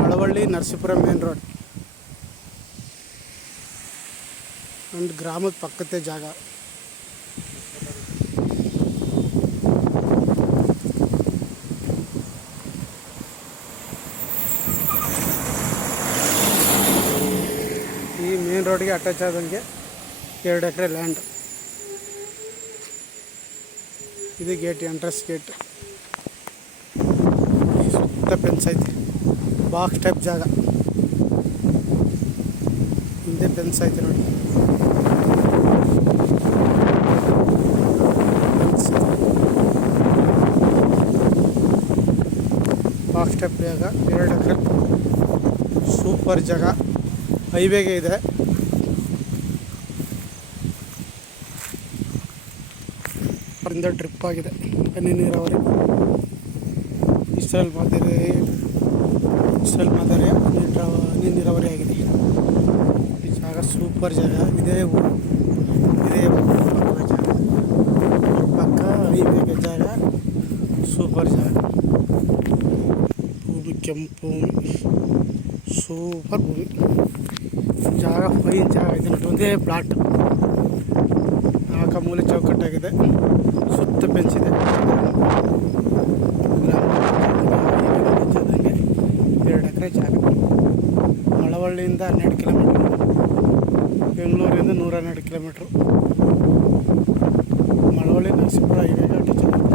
Malavalli Narasipura main road ಒಂದು ಗ್ರಾಮದ ಪಕ್ಕದೇ ಜಾಗ ಈ ಮೇನ್ ರೋಡ್ಗೆ ಅಟ್ಯಾಚ್ ಆದಂಗೆ ಎರಡು ಎಕರೆ ಲ್ಯಾಂಡ್ ಇದು ಗೇಟ್ ಎಂಟ್ರೆನ್ಸ್ ಗೇಟ್ ಸುತ್ತ ಫೆನ್ಸ್ ಐತಿ. ಬಾಕ್ಸ್ ಟೈಪ್ ಜಾಗ. ಹಿಂದೆ ಪೆನ್ಸ್ ಐತಿ ನೋಡಿ. ಬಾಕ್ಸ್ ಟೈಪ್ ಜಾಗ, ಎರಡು ಎಕರೆ ಸೂಪರ್ ಜಾಗ. ಹೈವೇಗೆ ಇದೆ. ಟ್ರಿಪ್ ಆಗಿದೆ. ಹನಿ ನೀರಾವರಿ. ಇಸ್ರೇಲ್ ಮಾದರಿ ಇಸ್ರೇಲ್ ಮಾದರಿಯ ಹನಿ ನೀರಾವರಿ ಆಗಿದೆ. ಈ ಜಾಗ ಸೂಪರ್ ಜಾಗ. ಇದೇ ಊರು. ಇದೇ ಜಾಗ ಪಕ್ಕ ಐದು ಜಾಗ. ಸೂಪರ್ ಜಾಗ. ಭೂಮಿ ಕೆಂಪು. ಸೂಪರ್ ಭೂಮಿ. ಜಾಗ ಫೈನ್ ಜಾಗ ಇದೆ. ಒಂದೇ ಪ್ಲಾಟ್ ಆಕ ಮೂಲೆ ಚೌಕಟ್ಟಾಗಿದೆ. ಸುತ್ತ ಎಕರೆ ಜಾಗ. ಮಳವಳ್ಳಿಯಿಂದ ಹನ್ನೆರಡು ಕಿಲೋಮೀಟ್ರ್. ಬೆಂಗಳೂರಿಂದ ನೂರ ಹನ್ನೆರಡು ಕಿಲೋಮೀಟ್ರು. ಮಳವಳ್ಳಿ ನರಸೀಪುರ ಹೈವೇಗೆ ಜಾಗ